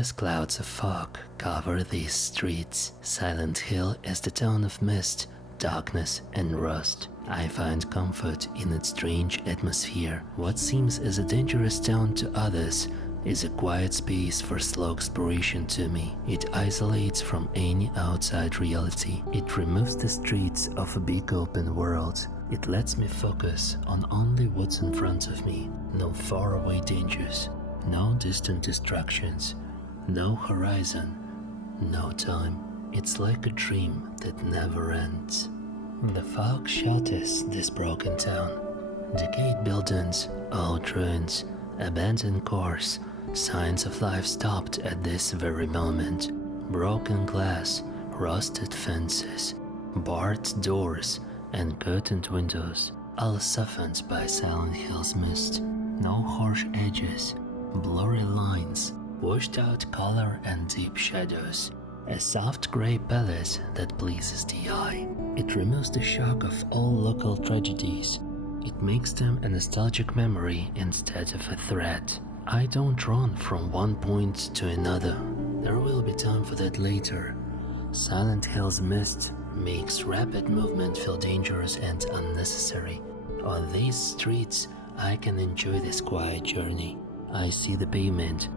Endless clouds of fog cover these streets. Silent Hill is the town of mist, darkness, and rust. I find comfort in its strange atmosphere. What seems as a dangerous town to others is a quiet space for slow exploration to me. It isolates from any outside reality. It removes the streets of a big open world. It lets me focus on only what's in front of me. No faraway dangers, no distant distractions, no horizon, no time. It's like a dream that never ends. The fog shelters this broken town. Decayed buildings, old ruins, abandoned cars, signs of life stopped at this very moment. Broken glass, rusted fences, barred doors, and curtained windows, all softened by Silent Hill's mist. No harsh edges, blurry lines, washed out color and deep shadows. A soft gray palette that pleases the eye. It removes the shock of all local tragedies. It makes them a nostalgic memory instead of a threat. I don't run from one point to another. There will be time for that later. Silent Hill's mist makes rapid movement feel dangerous and unnecessary. On these streets, I can enjoy this quiet journey. I see the pavement,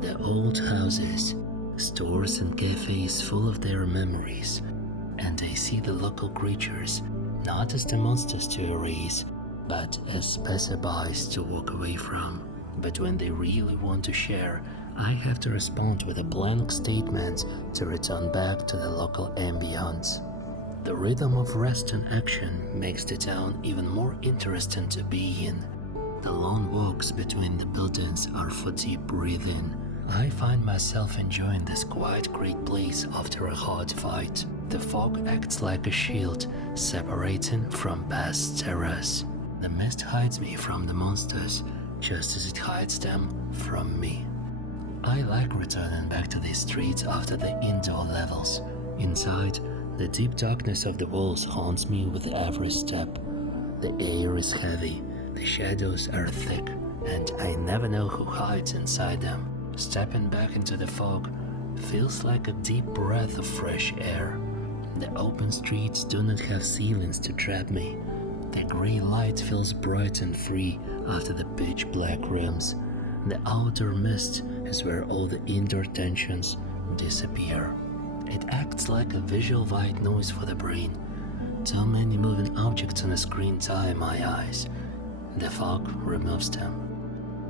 the old houses, stores and cafes full of their memories, and I see the local creatures not as the monsters to erase, but as passerbys to walk away from. But when they really want to share, I have to respond with a blank statement to return back to the local ambience. The rhythm of rest and action makes the town even more interesting to be in. The long walks between the buildings are for deep breathing. I find myself enjoying this quiet great place after a hard fight. The fog acts like a shield, separating from past terrors. The mist hides me from the monsters, just as it hides them from me. I like returning back to these streets after the indoor levels. Inside, the deep darkness of the walls haunts me with every step. The air is heavy, the shadows are thick, and I never know who hides inside them. Stepping back into the fog feels like a deep breath of fresh air. The open streets do not have ceilings to trap me. The gray light feels bright and free after the pitch black rims. The outer mist is where all the indoor tensions disappear. It acts like a visual white noise for the brain. Too many moving objects on a screen tie my eyes. The fog removes them.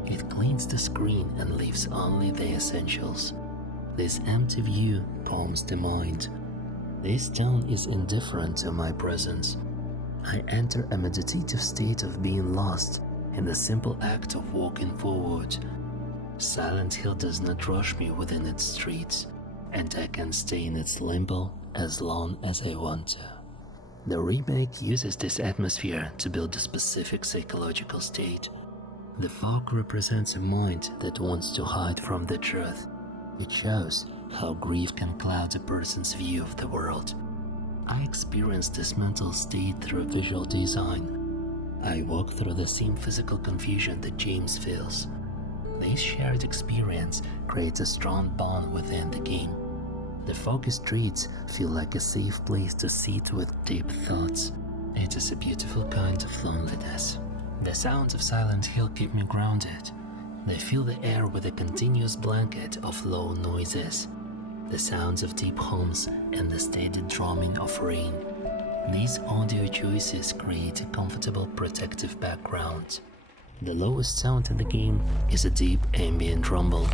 It cleans the screen and leaves only the essentials. This empty view calms the mind. This town is indifferent to my presence. I enter a meditative state of being lost in the simple act of walking forward. Silent Hill does not rush me within its streets, and I can stay in its limbo as long as I want to. The remake uses this atmosphere to build a specific psychological state. The fog represents a mind that wants to hide from the truth. It shows how grief can cloud a person's view of the world. I experience this mental state through visual design. I walk through the same physical confusion that James feels. This shared experience creates a strong bond within the game. The foggy streets feel like a safe place to sit with deep thoughts. It is a beautiful kind of loneliness. The sounds of Silent Hill keep me grounded. They fill the air with a continuous blanket of low noises. The sounds of deep hums and the steady drumming of rain. These audio choices create a comfortable protective background. The lowest sound in the game is a deep ambient rumble.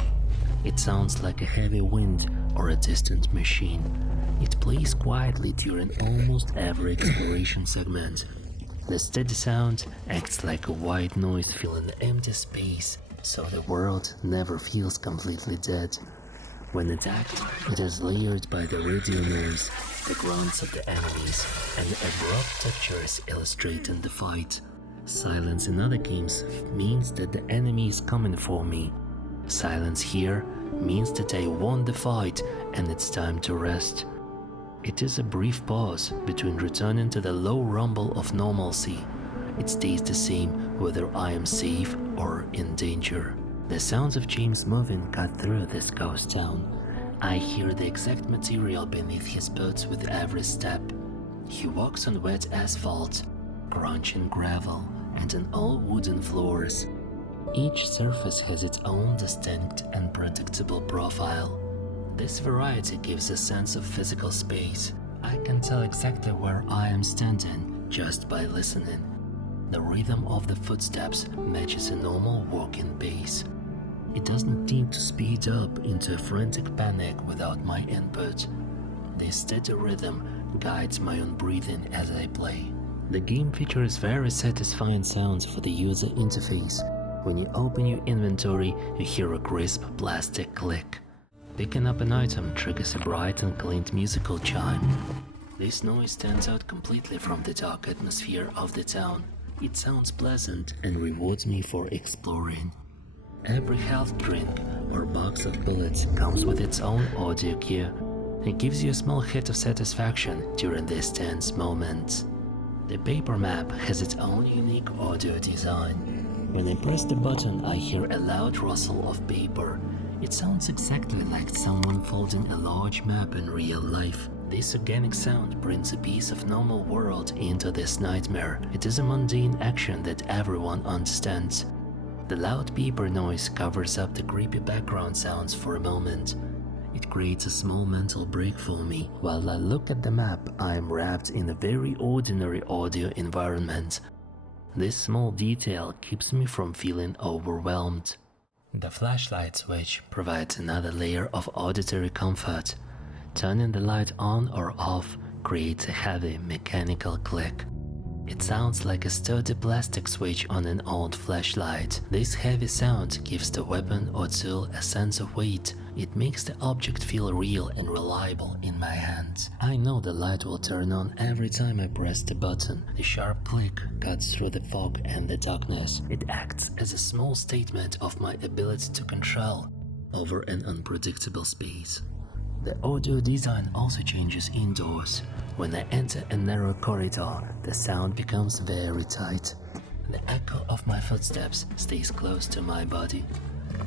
It sounds like a heavy wind or a distant machine. It plays quietly during almost every exploration segment. The steady sound acts like a white noise filling the empty space, so the world never feels completely dead. When attacked, it is layered by the radio noise, the grunts of the enemies, and the abrupt textures illustrating the fight. Silence in other games means that the enemy is coming for me. Silence here means that I won the fight and it's time to rest. It is a brief pause between returning to the low rumble of normalcy. It stays the same whether I am safe or in danger. The sounds of James moving cut through this ghost town. I hear the exact material beneath his boots with every step. He walks on wet asphalt, crunching gravel, and on all wooden floors. Each surface has its own distinct and predictable profile. This variety gives a sense of physical space. I can tell exactly where I am standing just by listening. The rhythm of the footsteps matches a normal walking pace. It doesn't need to speed up into a frantic panic without my input. This steady rhythm guides my own breathing as I play. The game features very satisfying sounds for the user interface. When you open your inventory, you hear a crisp plastic click. Picking up an item triggers a bright and clean musical chime. This noise stands out completely from the dark atmosphere of the town. It sounds pleasant and rewards me for exploring. Every health drink or box of bullets comes with its own audio cue. It gives you a small hit of satisfaction during these tense moments. The paper map has its own unique audio design. When I press the button, I hear a loud rustle of paper. It sounds exactly like someone folding a large map in real life. This organic sound brings a piece of normal world into this nightmare. It is a mundane action that everyone understands. The loud paper noise covers up the creepy background sounds for a moment. It creates a small mental break for me. While I look at the map, I am wrapped in a very ordinary audio environment. This small detail keeps me from feeling overwhelmed. The flashlight switch provides another layer of auditory comfort. Turning the light on or off creates a heavy mechanical click. It sounds like a sturdy plastic switch on an old flashlight. This heavy sound gives the weapon or tool a sense of weight. It makes the object feel real and reliable in my hands. I know the light will turn on every time I press the button. The sharp click cuts through the fog and the darkness. It acts as a small statement of my ability to control over an unpredictable space. The audio design also changes indoors. When I enter a narrow corridor, the sound becomes very tight. The echo of my footsteps stays close to my body.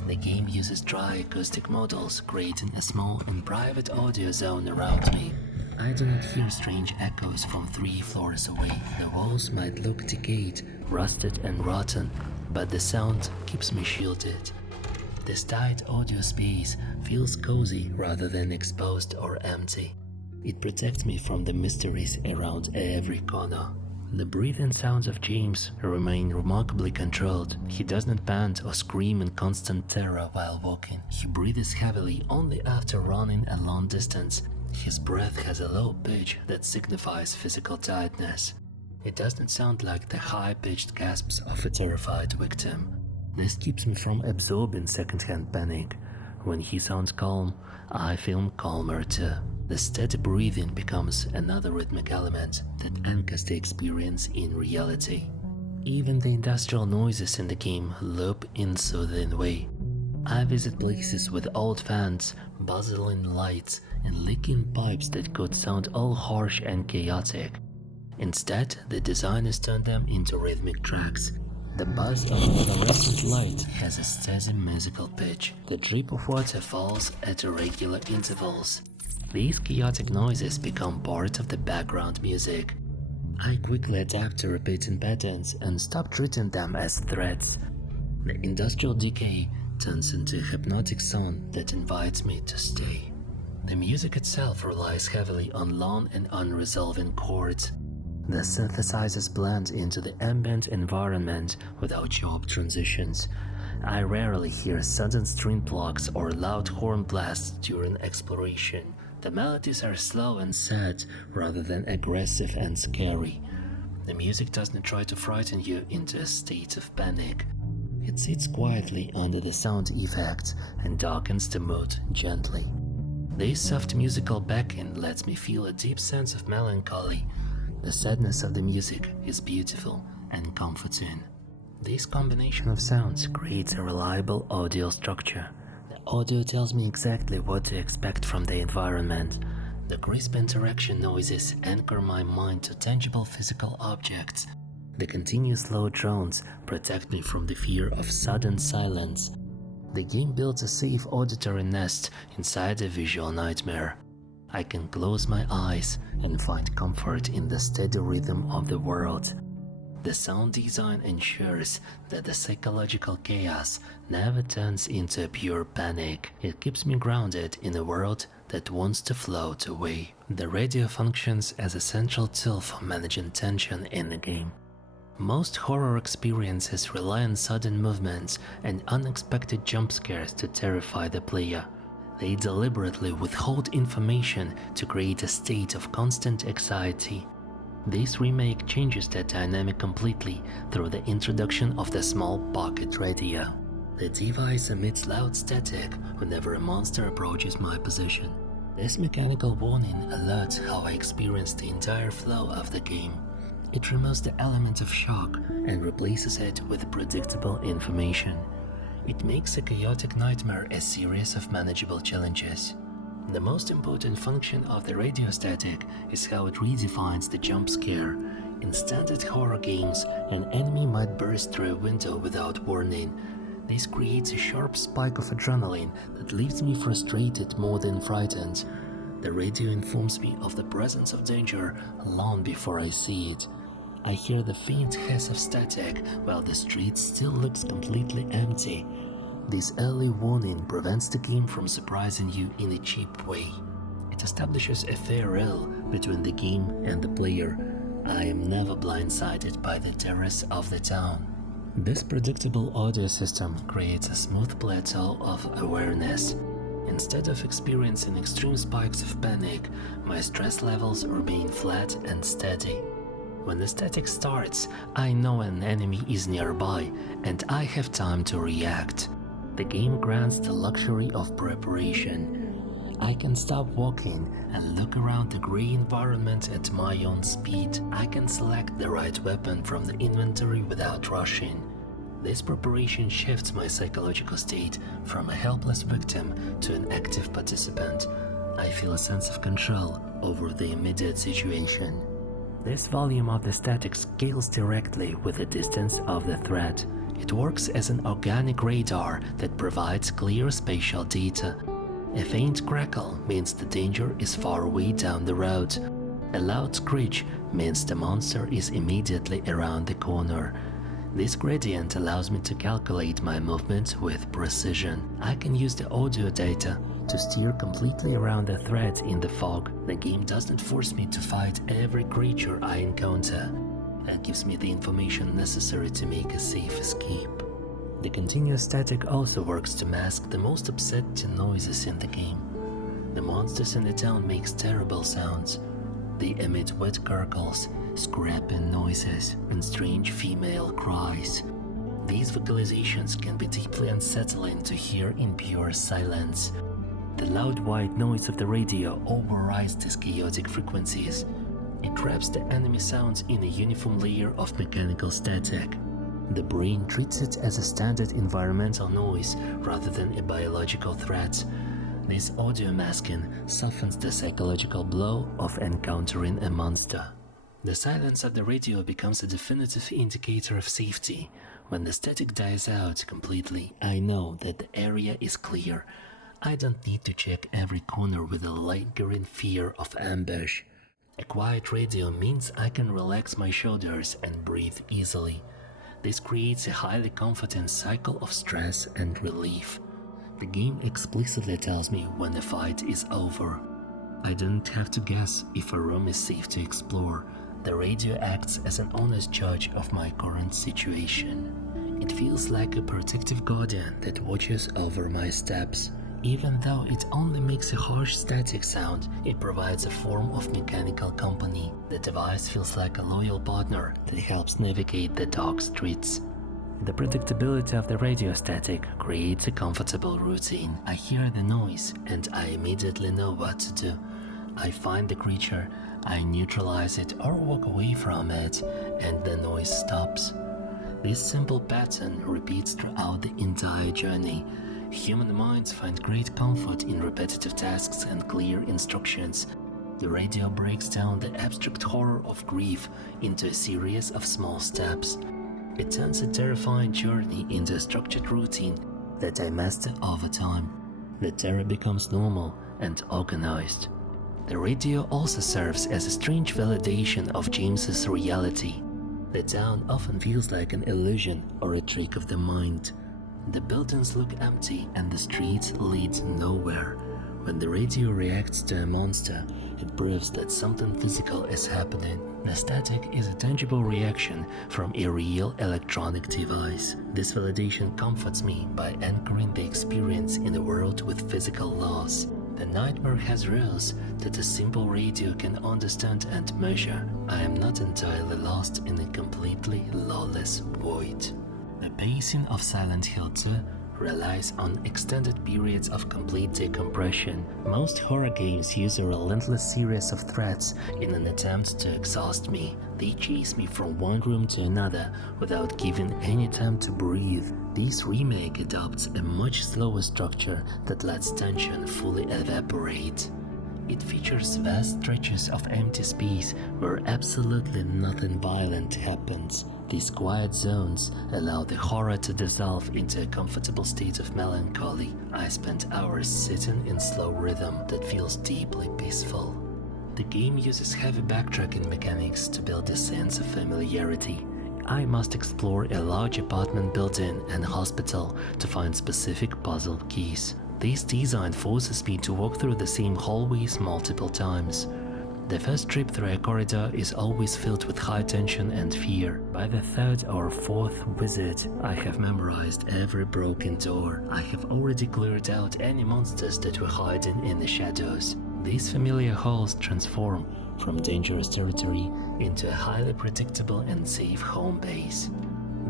The game uses dry acoustic models, creating a small and private audio zone around me. I do not hear strange echoes from 3 floors away. The walls might look decayed, rusted and rotten, but the sound keeps me shielded. This tight audio space feels cozy rather than exposed or empty. It protects me from the mysteries around every corner. The breathing sounds of James remain remarkably controlled. He does not pant or scream in constant terror while walking. He breathes heavily only after running a long distance. His breath has a low pitch that signifies physical tiredness. It doesn't sound like the high-pitched gasps of a terrified victim. This keeps me from absorbing second-hand panic. When he sounds calm, I feel calmer too. The steady breathing becomes another rhythmic element that anchors the experience in reality. Even the industrial noises in the game loop in a soothing way. I visit places with old fans, bustling lights, and leaking pipes that could sound all harsh and chaotic. Instead, the designers turned them into rhythmic tracks. The buzz of fluorescent light has a steady musical pitch. The drip of water falls at irregular intervals. These chaotic noises become part of the background music. I quickly adapt to repeating patterns and stop treating them as threats. The industrial decay turns into a hypnotic song that invites me to stay. The music itself relies heavily on long and unresolving chords. The synthesizers blend into the ambient environment without sharp transitions. I rarely hear sudden string plucks or loud horn blasts during exploration. The melodies are slow and sad rather than aggressive and scary. The music doesn't try to frighten you into a state of panic. It sits quietly under the sound effects and darkens the mood gently. This soft musical backing lets me feel a deep sense of melancholy. The sadness of the music is beautiful and comforting. This combination of sounds creates a reliable audio structure. The audio tells me exactly what to expect from the environment. The crisp interaction noises anchor my mind to tangible physical objects. The continuous low drones protect me from the fear of sudden silence. The game builds a safe auditory nest inside a visual nightmare. I can close my eyes and find comfort in the steady rhythm of the world. The sound design ensures that the psychological chaos never turns into pure panic. It keeps me grounded in a world that wants to float away. The radio functions as a central tool for managing tension in the game. Most horror experiences rely on sudden movements and unexpected jump scares to terrify the player. They deliberately withhold information to create a state of constant anxiety. This remake changes that dynamic completely through the introduction of the small pocket radio. The device emits loud static whenever a monster approaches my position. This mechanical warning alerts how I experience the entire flow of the game. It removes the element of shock and replaces it with predictable information. It makes a chaotic nightmare a series of manageable challenges. The most important function of the radio static is how it redefines the jump scare. In standard horror games, an enemy might burst through a window without warning. This creates a sharp spike of adrenaline that leaves me frustrated more than frightened. The radio informs me of the presence of danger long before I see it. I hear the faint hiss of static while the street still looks completely empty. This early warning prevents the game from surprising you in a cheap way. It establishes a fair rail between the game and the player. I am never blindsided by the terrors of the town. This predictable audio system creates a smooth plateau of awareness. Instead of experiencing extreme spikes of panic, my stress levels remain flat and steady. When the static starts, I know an enemy is nearby and I have time to react. The game grants the luxury of preparation. I can stop walking and look around the grey environment at my own speed. I can select the right weapon from the inventory without rushing. This preparation shifts my psychological state from a helpless victim to an active participant. I feel a sense of control over the immediate situation. This volume of the static scales directly with the distance of the threat. It works as an organic radar that provides clear spatial data. A faint crackle means the danger is far away down the road. A loud screech means the monster is immediately around the corner. This gradient allows me to calculate my movements with precision. I can use the audio data to steer completely around the threat in the fog. The game doesn't force me to fight every creature I encounter. It gives me the information necessary to make a safe escape. The continuous static also works to mask the most upsetting noises in the game. The monsters in the town make terrible sounds. They emit wet gurgles, scraping noises, and strange female cries. These vocalizations can be deeply unsettling to hear in pure silence. The loud white noise of the radio overrides these chaotic frequencies. It wraps the enemy sounds in a uniform layer of mechanical static. The brain treats it as a standard environmental noise rather than a biological threat. This audio masking softens the psychological blow of encountering a monster. The silence of the radio becomes a definitive indicator of safety. When the static dies out completely, I know that the area is clear. I don't need to check every corner with a lingering fear of ambush. A quiet radio means I can relax my shoulders and breathe easily. This creates a highly comforting cycle of stress and relief. The game explicitly tells me when the fight is over. I don't have to guess if a room is safe to explore. The radio acts as an honest judge of my current situation. It feels like a protective guardian that watches over my steps. Even though it only makes a harsh static sound, it provides a form of mechanical company. The device feels like a loyal partner that helps navigate the dark streets. The predictability of the radio static creates a comfortable routine. I hear the noise and I immediately know what to do. I find the creature, I neutralize it or walk away from it, and the noise stops. This simple pattern repeats throughout the entire journey. Human minds find great comfort in repetitive tasks and clear instructions. The radio breaks down the abstract horror of grief into a series of small steps. It turns a terrifying journey into a structured routine that I master over time. The terror becomes normal and organized. The radio also serves as a strange validation of James's reality. The town often feels like an illusion or a trick of the mind. The buildings look empty and the streets lead nowhere. When the radio reacts to a monster, it proves that something physical is happening. The static is a tangible reaction from a real electronic device. This validation comforts me by anchoring the experience in a world with physical laws. The nightmare has rules that a simple radio can understand and measure. I am not entirely lost in a completely lawless void. The pacing of Silent Hill 2 relies on extended periods of complete decompression. Most horror games use a relentless series of threats in an attempt to exhaust me. They chase me from one room to another without giving any time to breathe. This remake adopts a much slower structure that lets tension fully evaporate. It features vast stretches of empty space where absolutely nothing violent happens. These quiet zones allow the horror to dissolve into a comfortable state of melancholy. I spent hours sitting in slow rhythm that feels deeply peaceful. The game uses heavy backtracking mechanics to build a sense of familiarity. I must explore a large apartment building and hospital to find specific puzzle keys. This design forces me to walk through the same hallways multiple times. The first trip through a corridor is always filled with high tension and fear. By the third or fourth visit, I have memorized every broken door. I have already cleared out any monsters that were hiding in the shadows. These familiar halls transform from dangerous territory into a highly predictable and safe home base.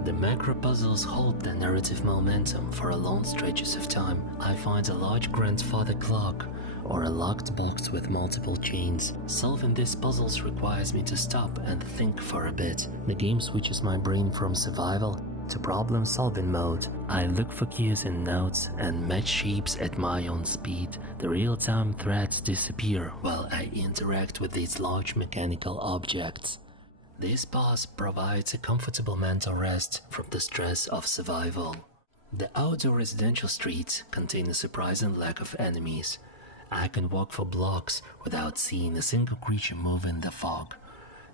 The macro puzzles hold the narrative momentum for long stretches of time. I find a large grandfather clock or a locked box with multiple chains. Solving these puzzles requires me to stop and think for a bit. The game switches my brain from survival to problem-solving mode. I look for cues in notes and match shapes at my own speed. The real-time threats disappear while I interact with these large mechanical objects. This pause provides a comfortable mental rest from the stress of survival. The outdoor residential streets contain a surprising lack of enemies. I can walk for blocks without seeing a single creature move in the fog.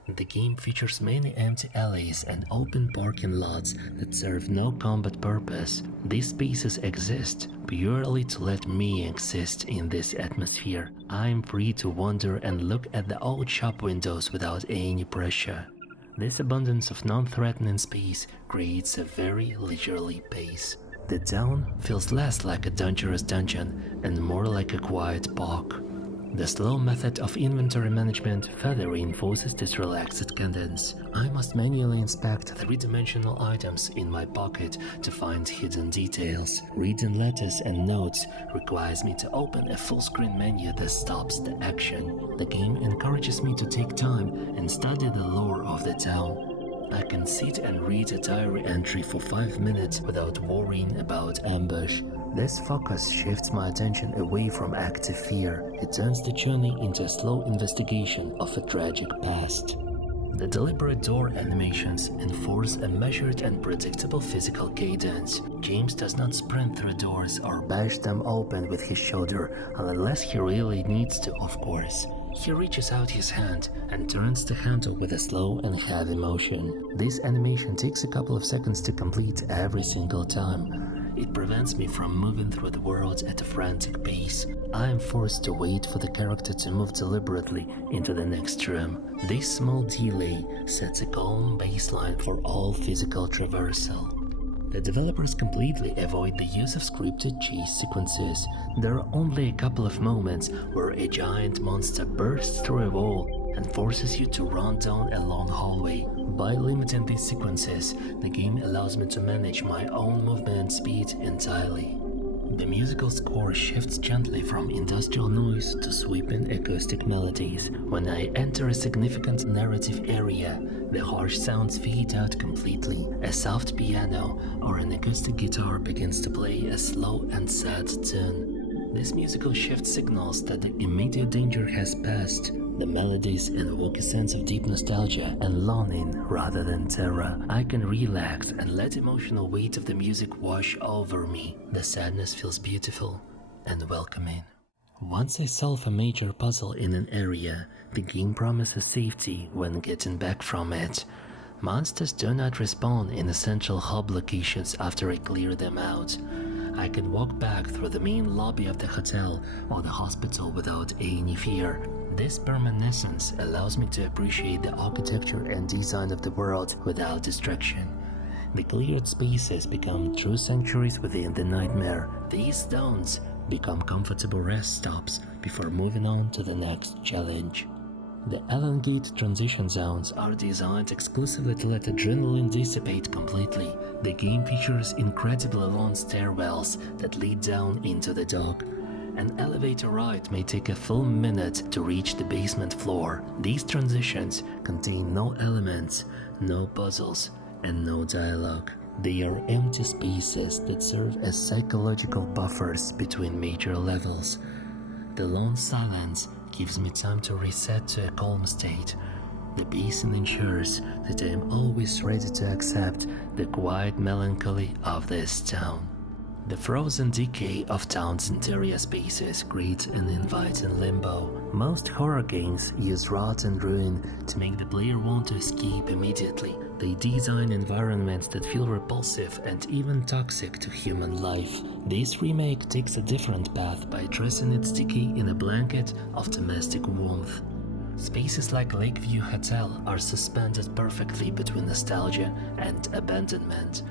The game features many empty alleys and open parking lots that serve no combat purpose. These spaces exist purely to let me exist in this atmosphere. I am free to wander and look at the old shop windows without any pressure. This abundance of non-threatening space creates a very leisurely pace. The town feels less like a dangerous dungeon and more like a quiet park. The slow method of inventory management further reinforces this relaxed cadence. I must manually inspect three-dimensional items in my pocket to find hidden details. Reading letters and notes requires me to open a full-screen menu that stops the action. The game encourages me to take time and study the lore of the town. I can sit and read a diary entry for 5 minutes without worrying about ambush. This focus shifts my attention away from active fear. It turns the journey into a slow investigation of a tragic past. The deliberate door animations enforce a measured and predictable physical cadence. James does not sprint through doors or bash them open with his shoulder unless he really needs to, of course. He reaches out his hand and turns the handle with a slow and heavy motion. This animation takes a couple of seconds to complete every single time. It prevents me from moving through the world at a frantic pace. I am forced to wait for the character to move deliberately into the next room. This small delay sets a calm baseline for all physical traversal. The developers completely avoid the use of scripted chase sequences. There are only a couple of moments where a giant monster bursts through a wall and forces you to run down a long hallway. By limiting these sequences, the game allows me to manage my own movement speed entirely. The musical score shifts gently from industrial noise to sweeping acoustic melodies. When I enter a significant narrative area, the harsh sounds fade out completely. A soft piano or an acoustic guitar begins to play a slow and sad tune. This musical shift signals that the immediate danger has passed. The melodies evoke a sense of deep nostalgia and longing rather than terror. I can relax and let emotional weight of the music wash over me. The sadness feels beautiful and welcoming. Once I solve a major puzzle in an area, the game promises safety when getting back from it. Monsters do not respawn in essential hub locations after I clear them out. I can walk back through the main lobby of the hotel or the hospital without any fear. This permanence allows me to appreciate the architecture and design of the world without distraction. The cleared spaces become true sanctuaries within the nightmare. These stones become comfortable rest stops before moving on to the next challenge. The elongated transition zones are designed exclusively to let adrenaline dissipate completely. The game features incredibly long stairwells that lead down into the dock. An elevator ride may take a full minute to reach the basement floor. These transitions contain no elements, no puzzles, and no dialogue. They are empty spaces that serve as psychological buffers between major levels. The long silence gives me time to reset to a calm state. The basin ensures that I am always ready to accept the quiet melancholy of this town. The frozen decay of town's interior spaces creates an inviting limbo. Most horror games use rot and ruin to make the player want to escape immediately. They design environments that feel repulsive and even toxic to human life. This remake takes a different path by dressing its decay in a blanket of domestic warmth. Spaces like Lakeview Hotel are suspended perfectly between nostalgia and abandonment.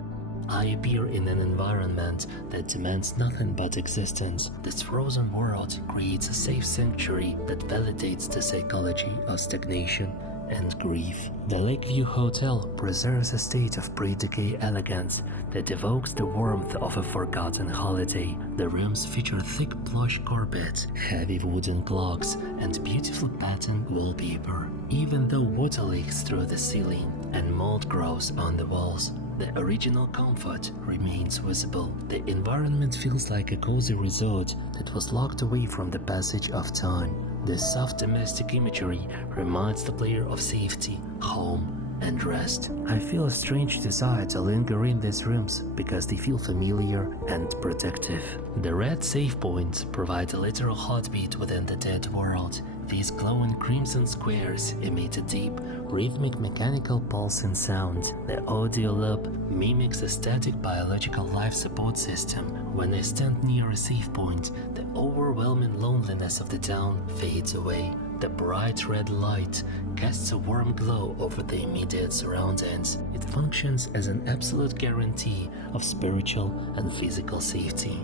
I appear in an environment that demands nothing but existence. This frozen world creates a safe sanctuary that validates the psychology of stagnation and grief. The Lakeview Hotel preserves a state of pre-decay elegance that evokes the warmth of a forgotten holiday. The rooms feature thick plush carpets, heavy wooden clocks, and beautiful patterned wallpaper. Even though water leaks through the ceiling and mold grows on the walls, the original comfort remains visible. The environment feels like a cozy resort that was locked away from the passage of time. The soft domestic imagery reminds the player of safety, home, and rest. I feel a strange desire to linger in these rooms because they feel familiar and protective. The red save points provide a literal heartbeat within the dead world. These glowing crimson squares emit a deep, rhythmic mechanical pulsing sound. The audio loop mimics a static biological life support system. When I stand near a save point, the overwhelming loneliness of the town fades away. The bright red light casts a warm glow over the immediate surroundings. It functions as an absolute guarantee of spiritual and physical safety.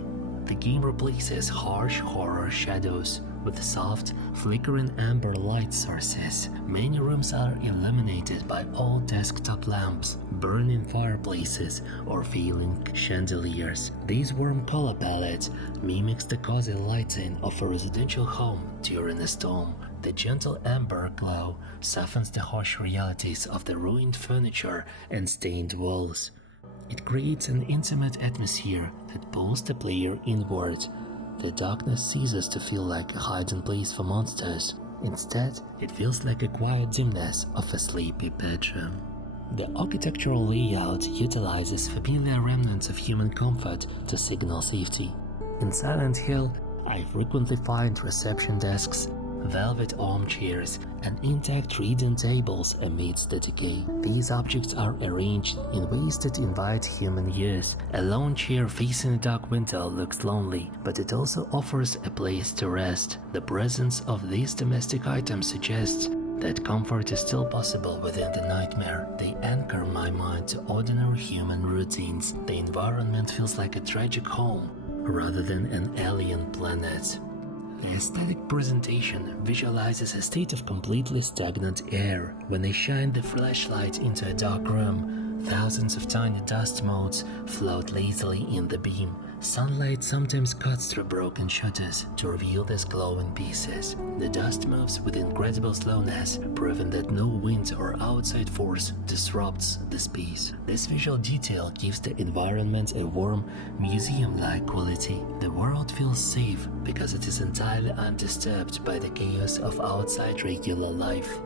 The game replaces harsh horror shadows with soft, flickering amber light sources. Many rooms are illuminated by old desktop lamps, burning fireplaces, or failing chandeliers. This warm color palette mimics the cozy lighting of a residential home during a storm. The gentle amber glow softens the harsh realities of the ruined furniture and stained walls. It creates an intimate atmosphere that pulls the player inward. The darkness ceases to feel like a hiding place for monsters. Instead, it feels like a quiet dimness of a sleepy bedroom. The architectural layout utilizes familiar remnants of human comfort to signal safety. In Silent Hill, I frequently find reception desks, velvet armchairs, and intact reading tables amidst the decay. These objects are arranged in ways that invite human use. A lone chair facing a dark window looks lonely, but it also offers a place to rest. The presence of these domestic items suggests that comfort is still possible within the nightmare. They anchor my mind to ordinary human routines. The environment feels like a tragic home rather than an alien planet. The aesthetic presentation visualizes a state of completely stagnant air. When I shine the flashlight into a dark room, thousands of tiny dust motes float lazily in the beam. Sunlight sometimes cuts through broken shutters to reveal these glowing pieces. The dust moves with incredible slowness, proving that no wind or outside force disrupts this piece. This visual detail gives the environment a warm, museum-like quality. The world feels safe because it is entirely undisturbed by the chaos of outside regular life.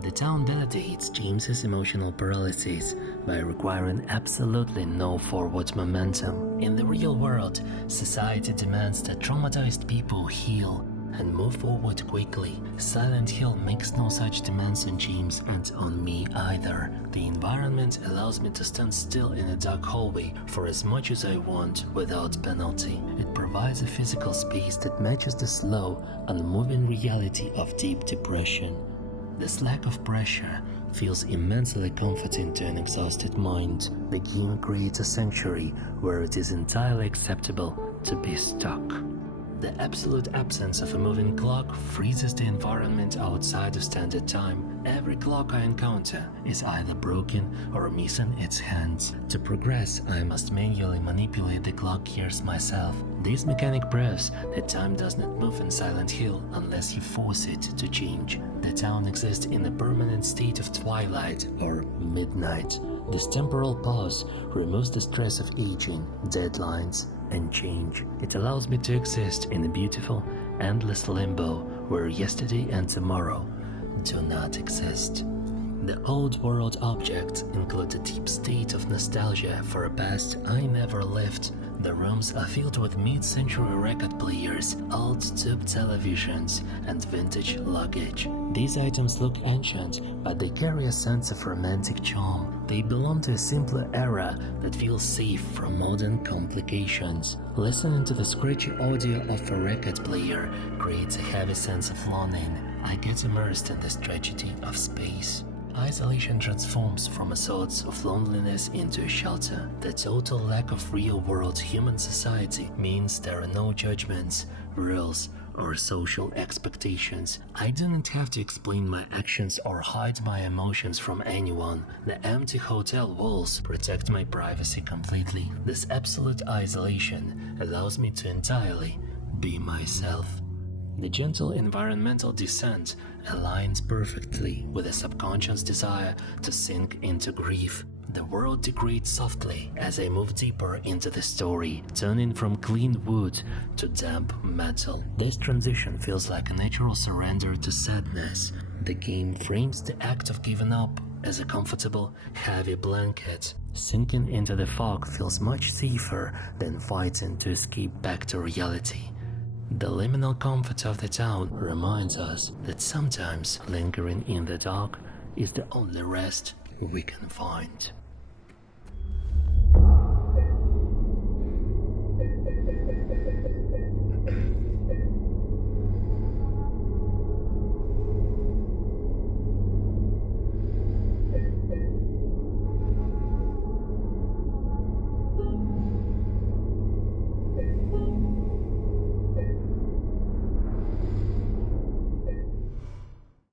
The town validates James's emotional paralysis by requiring absolutely no forward momentum. In the real world, society demands that traumatized people heal and move forward quickly. Silent Hill makes no such demands on James and on me either. The environment allows me to stand still in a dark hallway for as much as I want without penalty. It provides a physical space that matches the slow, unmoving reality of deep depression. This lack of pressure feels immensely comforting to an exhausted mind. The game creates a sanctuary where it is entirely acceptable to be stuck. The absolute absence of a moving clock freezes the environment outside of standard time. Every clock I encounter is either broken or missing its hands. To progress, I must manually manipulate the clock gears myself. This mechanic proves that time does not move in Silent Hill unless you force it to change. The town exists in a permanent state of twilight or midnight. This temporal pause removes the stress of aging, deadlines, and change. It allows me to exist in a beautiful, endless limbo where yesterday and tomorrow do not exist. The old world objects include a deep state of nostalgia for a past I never lived. The rooms are filled with mid-century record players, old tube televisions, and vintage luggage. These items look ancient, but they carry a sense of romantic charm. They belong to a simpler era that feels safe from modern complications. Listening to the scratchy audio of a record player creates a heavy sense of longing. I get immersed in this tragedy of space. Isolation transforms from a source of loneliness into a shelter. The total lack of real-world human society means there are no judgments, rules, or social expectations. I do not have to explain my actions or hide my emotions from anyone. The empty hotel walls protect my privacy completely. This absolute isolation allows me to entirely be myself. The gentle environmental descent aligns perfectly with a subconscious desire to sink into grief. The world degrades softly as I move deeper into the story, turning from clean wood to damp metal. This transition feels like a natural surrender to sadness. The game frames the act of giving up as a comfortable, heavy blanket. Sinking into the fog feels much safer than fighting to escape back to reality. The liminal comfort of the town reminds us that sometimes lingering in the dark is the only rest we can find.